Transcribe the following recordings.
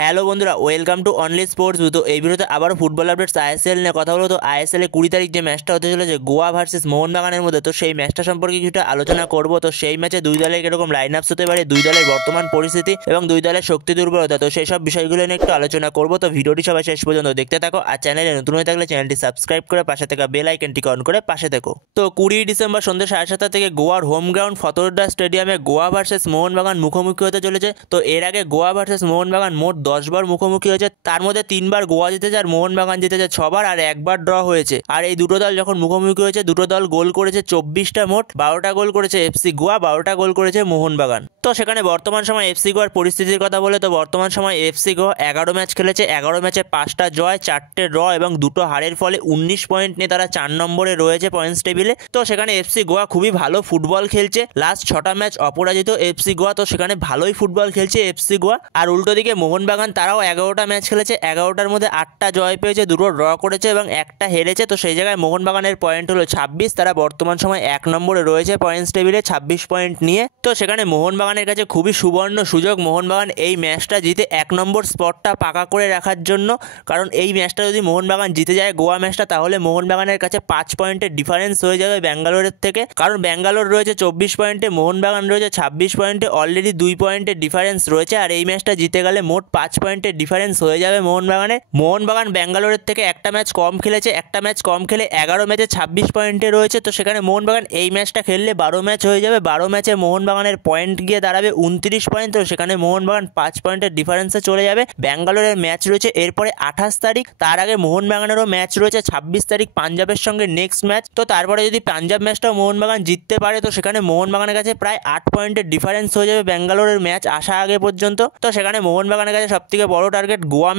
Hello বন্ধুরা, welcome to only sports. তো এই ভিডিওতে আবারও ফুটবল আপডেটস আইএসএল নিয়ে কথা বলবো। তো আইএসএল এর 20 তারিখ যে ম্যাচটা হতে চলেছে গোয়া ভার্সেস মোহনবাগানের মধ্যে, তো সেই ম্যাচটা সম্পর্কে কিছুটা আলোচনা করব। তো সেই ম্যাচে দুই দলের কিরকম লাইন আপস হতে পারে, দুই দলের বর্তমান পরিস্থিতি এবং দুই দলের শক্তি দুর্বলতা, তো সেই সব বিষয়গুলো নিয়ে একটু আলোচনা করব। তো ভিডিওটি সবাই শেষ পর্যন্ত দেখতে থাকো। আর চ্যানেলে নতুন হয়ে থাকলে চ্যানেলটি সাবস্ক্রাইব করে পাশে থাকা বেল আইকনটি অন করে পাশে থেকো। তো 20 ডিসেম্বর সন্ধ্যে 7:30 থেকে গোয়ার হোম গ্রাউন্ড ফতোরদা স্টেডিয়ামে গোয়া ভার্সেস মোহনবাগান মুখোমুখি হতে চলেছে। তো এর আগে গোয়া ভার্সেস মোহনবাগান মোট 10 বার মুখোমুখি হয়েছে, তার মধ্যে 3 বার গোয়া জিতেছে আর মোহনবাগান জিতেছে 6 বার, আর 1 বার ড্র হয়েছে। আর এই দুটো দল যখন মুখোমুখি হয়েছে, দুটো দল গোল করেছে 24টা, মোট 12টা গোল করেছে এফসি গোয়া, 12টা গোল করেছে মোহনবাগান। তো সেখানে বর্তমান সময় এফসি গোয়ার পরিস্থিতির কথা বলে, তো বর্তমান সময় এফসি গোয়া 11 ম্যাচ খেলেছে, 11 ম্যাচে 5টা জয়, 4টে ড্র এবং 2টো হারের ফলে 19 পয়েন্ট নিয়ে তারা 4 নম্বরে রয়েছে পয়েন্টস টেবিলে। তো সেখানে এফসি গোয়া খুবই ভালো ফুটবল খেলছে, লাস্ট 6টা ম্যাচ অপরাজিত এফসি গোয়া, তো সেখানে ভালোই ফুটবল খেলছে এফসি গোয়া। আর উল্টো দিকে মোহনবাগান তারাও 11টা ম্যাচ খেলেছে, 11টার মধ্যে 8টা জয় পেয়েছে, 2টো ড্র করেছে এবং 1টা হেরেছে। তো সেই জায়গায় মোহনবাগানের পয়েন্ট হলো 26, তারা বর্তমান সময় 1 নম্বরে রয়েছে পয়েন্টস টেবিলে 26 পয়েন্ট নিয়ে। তো সেখানে মোহনবাগানের কাছে খুবই সুবর্ণ সুযোগ মোহনবাগান এই ম্যাচটা জিতে 1 নম্বর স্পটটা পাকা করে রাখার জন্য, কারণ এই ম্যাচটা যদি মোহনবাগান জিতে যায় গোয়া ম্যাচটা, তাহলে মোহনবাগানের কাছে 5 পয়েন্টের ডিফারেন্স হয়ে যাবে ব্যাঙ্গালোরের থেকে, কারণ ব্যাঙ্গালোর রয়েছে 24 পয়েন্টে, মোহনবাগান রয়েছে 26 পয়েন্টে, অলরেডি 2 পয়েন্টের ডিফারেন্স রয়েছে। আর এই ম্যাচটা জিতে গেলে মোট 5 পয়েন্টের ডিফারেন্স হয়ে যাবে মোহনবাগানের। মোহনবাগান ব্যাঙ্গালোরের থেকে একটা ম্যাচ কম খেলেছে, একটা ম্যাচ কম খেলে 11 ম্যাচে 26 পয়েন্টে রয়েছে। তো সেখানে মোহনবাগান এই ম্যাচটা খেললে 12 ম্যাচ হয়ে যাবে, 12 ম্যাচে মোহনবাগানের পয়েন্ট গিয়ে দাঁড়াবে 29 পয়েন্ট। তো সেখানে মোহনবাগান 5 পয়েন্টের ডিফারেন্সে চলে যাবে। ব্যাঙ্গালোরের ম্যাচ রয়েছে এরপরে 28 তারিখ, তার আগে মোহনবাগানেরও ম্যাচ রয়েছে 26 তারিখ পাঞ্জাবের সঙ্গে নেক্সট ম্যাচ। তো তারপরে যদি পাঞ্জাব ম্যাচটাও মোহনবাগান জিততে পারে, তো সেখানে মোহনবাগানের কাছে প্রায় 8 পয়েন্টের ডিফারেন্স হয়ে যাবে ব্যাঙ্গালোরের ম্যাচ আসা আগে পর্যন্ত। তো সেখানে মোহনবাগানের কাছে সবথেকে বড় টার্গেট গোয়া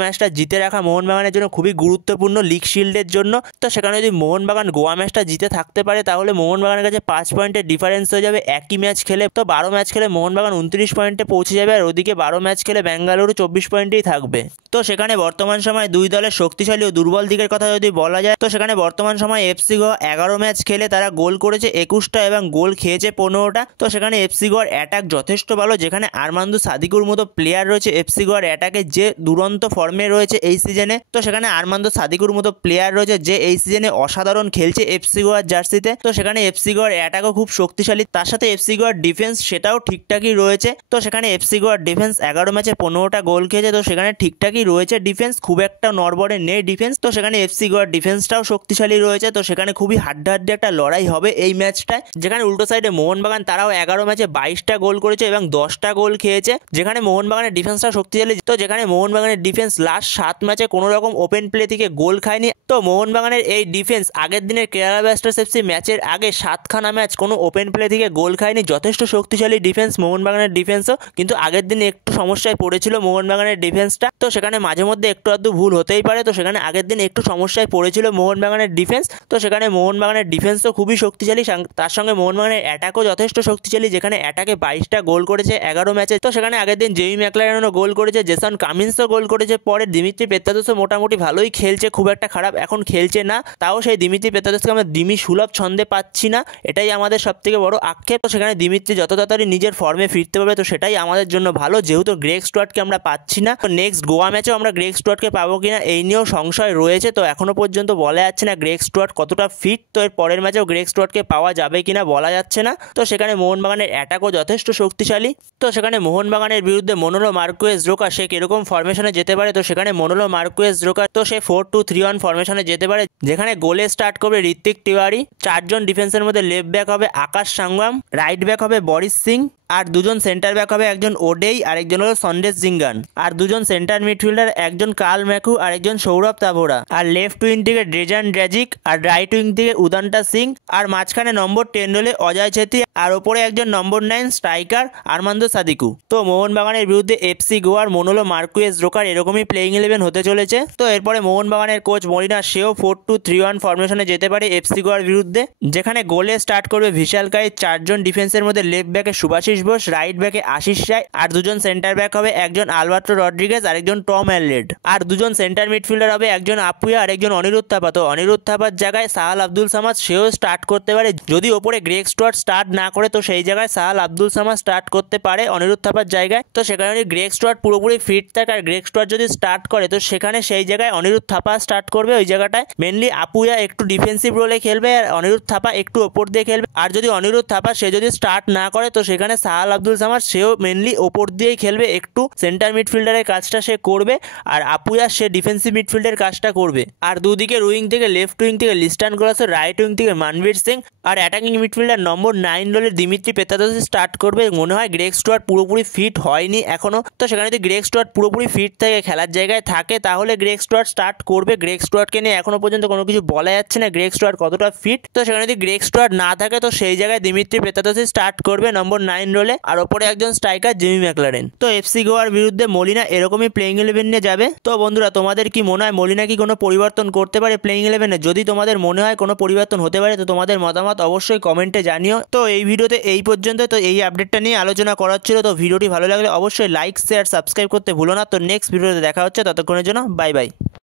ম্যাচটা জিতে রাখা মোহনবাগানের জন্য খুবই গুরুত্বপূর্ণ লিগ শিল্ডের জন্য। তো সেখানে যদি মোহনবাগান গোয়া ম্যাচটা জিতে থাকতে পারে, তাহলে মোহনবাগানের কাছে 5 পয়েন্টের ডিফারেন্স হয়ে যাবে একই ম্যাচ খেলে। তো 12 ম্যাচ খেলে মোহনবাগান 29 পয়েন্টে পৌঁছে যাবে, আর ওদিকে 12 ম্যাচ খেলে ব্যাঙ্গালুরু 24 পয়েন্টেই থাকবে। তো সেখানে বর্তমান সময় দুই দলের শক্তিশালী ও দুর্বল দিকের কথা যদি বলা যায়, তো সেখানে বর্তমান সময় এফসি গোয়া 11 ম্যাচ খেলে তারা গোল করেছে 21টা এবং গোল খেয়েছে 15টা। তো সেখানে এফসি গোয়ার অ্যাটাক যথেষ্ট ভালো, যেখানে আরমান্দু সাদিকুর মতো প্লেয়ার রয়েছে এফসি গোয়ার অ্যাটাকে, যে দুরন্ত ফর্মে রয়েছে এই সিজনে। তো সেখানে আরমান্দু সাদিকুর মতো প্লেয়ার রয়েছে যে এই সিজনে অসাধারণ খেলছে এফসি গোয়ার জার্সিতে। তো সেখানে এফসি গোয়ার অ্যাটাকও খুব শক্তিশালী, তার সাথে এফসি গোয়ার ডিফেন্স সেটাও ঠিকঠাকই রয়েছে। তো সেখানে এফসি গোয়ার ডিফেন্স 11 ম্যাচে 15টা গোল খেয়েছে, তো সেখানে ঠিকঠাকই রয়েছে ডিফেন্স, খুব একটা নড়বড়ে নেই ডিফেন্স। তো সেখানে এফসি গোয়ার ডিফেন্সটাও শক্তিশালী রয়েছে। তো সেখানে খুবই হাড্ডাহাড্ডি একটা লড়াই হবে এই ম্যাচটায়, যেখানে উল্টো সাইডে মোহনবাগান তারাও 11 ম্যাচে 22টা গোল করেছে এবং 10টা গোল খেয়েছে, যেখানে মোহনবাগানের ডিফেন্সটা শক্তিশালী। তো যেখানে মোহনবাগানের ডিফেন্স লাস্ট 7 ম্যাচে কোনো রকম ওপেন প্লে থেকে গোল খায়নি। তো মোহনবাগানের এই ডিফেন্স আগের দিনের কেরালা ব্লাস্টার্স এফসি ম্যাচের আগে 7খানা ম্যাচ কোনো ওপেন প্লে থেকে গোল খায়নি, যথেষ্ট শক্তিশালী ডিফেন্স মোহনবাগানের ডিফেন্সও। কিন্তু আগের দিনে একটু সমস্যায় পড়েছিল মোহনবাগানের ডিফেন্সটা, তো সেখানে মাঝে মধ্যে একটু আধটু ভুল হতেই পারে। তো সেখানে আগের দিন একটু সমস্যায় পড়েছিল মোহনবাগানের ডিফেন্স। তো সেখানে মোহনবাগানের ডিফেন্সও খুবই শক্তিশালী, তার সঙ্গে মোহনবাগানের অ্যাটাকও যথেষ্ট শক্তিশালী, যেখানে অ্যাটাকে 22টা গোল করেছে 11 ম্যাচে। তো সেখানে আগের দিন জেমি ম্যাকলারেনও গোল করেছে, জেসন কামিন্সও গোল করেছে, পরে দিমিত্রি পেত্রাদোসও মোটামুটি ভালোই খেলছে, খুব একটা খারাপ এখন খেলছে না। তাও সেই দিমিত্রি পেত্রাদোসকে আমরা দিমি সুলভ ছন্দে পাচ্ছি না, এটাই আমাদের সবথেকে বড় আক্ষেপ। তো সেখানে দিমিত্রি যত তাড়াতাড়ি নিজের ফর্মে ফিরতে পারবে, তো সেটাই আমাদের জন্য ভালো, যেহেতু গ্রেগ স্টুয়ার্টকে আমরা পাচ্ছি না। তো নেক্সট গোয়া ম্যাচেও আমরা গ্রেগ স্টুয়ার্টকে পাবো কিনা এই নিয়েও সংশয় রয়েছে। তো এখনো পর্যন্ত বলা যাচ্ছে না গ্রেগ স্টুয়ার্ট কতটা ফিট, তো এর পরের ম্যাচেও গ্রেগ স্টুয়ার্টকে পাওয়া যাবে কিনা বলা যাচ্ছে না। তো সেখানে মোহনবাগানের অ্যাটাকও যথেষ্ট শক্তিশালী। তো সেখানে মোহনবাগানের বিরুদ্ধে মনোলো মার্কুয়েজ রোকা সে কিরকম ফরমেশনে যেতে পারে, তো সেখানে মনোলো মার্কুয়েজ রোকা তো সে 4-2-3-1 ফরমেশনে যেতে পারে, যেখানে গোলে স্টার্ট করবে ঋত্বিক তিওয়ারি, 4 জন ডিফেন্সের মধ্যে লেফট ব্যাক হবে আকাশ সাংবাম, রাইট ব্যাক হবে বরিস সিং, আর 2 জন সেন্টার ব্যাক হবে, একজন ওডেই আর একজন হলো সন্দেশ জিঙ্গান, আর 2 জন সেন্টার মিডফিল্ডার, একজন কার্ল ম্যাকু আর একজন সৌরভ তাভোরা, আর লেফট উইং থেকে ড্রেজান ড্র্যাজিক, আর রাইট উইং থেকে উদান্তা সিং, আর মাঝখানে নম্বর 10 হলে অজয় ছেত্রী, আর ওপরে একজন নম্বর 9 স্ট্রাইকার আরমান্দো সাদিকু। তো মোহনবাগানের বিরুদ্ধে এফসি গোয়ার মনোলো মার্কুয়েজ রোকার এরকমই প্লেইং 11 হতে চলেছে। তো এরপরে মোহনবাগানের কোচ মরিনা সেও 4-2-3-1 ফরমেশনে যেতে পারে এফসি গোয়ার বিরুদ্ধে, যেখানে গোলে স্টার্ট করবে ভিশাল কাই, 4 জন ডিফেন্সের মধ্যে লেফট ব্যাকে সুভাশিস দেবাশিস বোস, রাইট ব্যাকে আশিস রায়, আর দুজন সেন্টার ব্যাক হবে একজন আলবার্টো রড্রিগেজ আর একজন টম অ্যালরেড, আর দুজন সেন্টার মিডফিল্ডার হবে একজন আপুয়া আর একজন অনিরুদ্ধ থাপা। তো অনিরুদ্ধ থাপার জায়গায় সাহাল আব্দুল সামাদ সেও স্টার্ট করতে পারে, যদি ওপরে গ্রেগ স্টুয়ার্ট স্টার্ট না করে তো সেই জায়গায় সাহাল আব্দুল সামাদ স্টার্ট করতে পারে অনিরুদ্ধ থাপার জায়গায়। তো সেখানে যদি গ্রেগ স্টুয়ার্ট পুরোপুরি ফিট থাকে আর গ্রেগ স্টুয়ার্ট যদি স্টার্ট করে তো সেখানে সেই জায়গায় অনিরুদ্ধ থাপা স্টার্ট করবে ওই জায়গাটায়। মেনলি আপুয়া একটু ডিফেন্সিভ রোলে খেলবে আর অনিরুদ্ধ থাপা একটু ওপর দিয়ে খেলবে, আর যদি অনিরুদ্ধ থাপা সে যদি স্টার্ট না করে তো সেখানে সাহাল আব্দুল সামাদ সেও মেনলি ওপর দিয়েই খেলবে, একটু সেন্টার মিডফিল্ডারের কাজটা সে করবে আর আপুয়া সে ডিফেন্সিভ মিডফিল্ডের কাজটা করবে। আর দুদিকে উইং থেকে লেফট উইং থেকে লিস্টান গোলাস, রাইট উইং থেকে মানবীর সিং, আর অ্যাটাকিং মিডফিল্ডার নম্বর 9 রোলে দিমিত্রি পেত্রাদোসি স্টার্ট করবে। মনে হয় গ্রেগ স্টুয়ার্ট পুরোপুরি ফিট হয়নি এখনো, তো সেখানে যদি গ্রেগ স্টুয়ার্ট পুরোপুরি ফিট থেকে খেলার জায়গায় থাকে তাহলে গ্রেগ স্টুয়ার্ট স্টার্ট করবে। গ্রেগ স্টুয়ার্টকে নিয়ে এখনো পর্যন্ত কোনো কিছু বলা যাচ্ছে না গ্রেগ স্টুয়ার্ট কতটা ফিট, তো সেখানে যদি গ্রেগ স্টুয়ার্ট না থাকে তো সেই জায়গায় দিমিত্রি পেত্রাদোসি স্টার্ট করবে নম্বর 9 রোলে, আর ওপরে একজন স্ট্রাইকার জিমি ম্যাকলারেন। তো এফসি গোয়ার বিরুদ্ধে মলিনা এরকমই প্লেইং 11 নিয়ে যাবে। তো বন্ধুরা তোমাদের কি মনে হয় মলিনা কি কোনো পরিবর্তন করতে পারে প্লেইং 11-এ? যদি তোমাদের মনে হয় কোনো পরিবর্তন হতে পারে তো তোমাদের মতামত অবশ্যই কমেন্টে জানিও। তো এই ভিডিওতে এই পর্যন্ত, তো এই আপডেটটা নিয়ে আলোচনা করার ছিল। তো ভিডিওটি ভালো লাগলে অবশ্যই লাইক শেয়ার সাবস্ক্রাইব করতে ভুলো না। তো নেক্সট ভিডিওতে দেখা হচ্ছে, ততক্ষণের জন্য বাই বাই।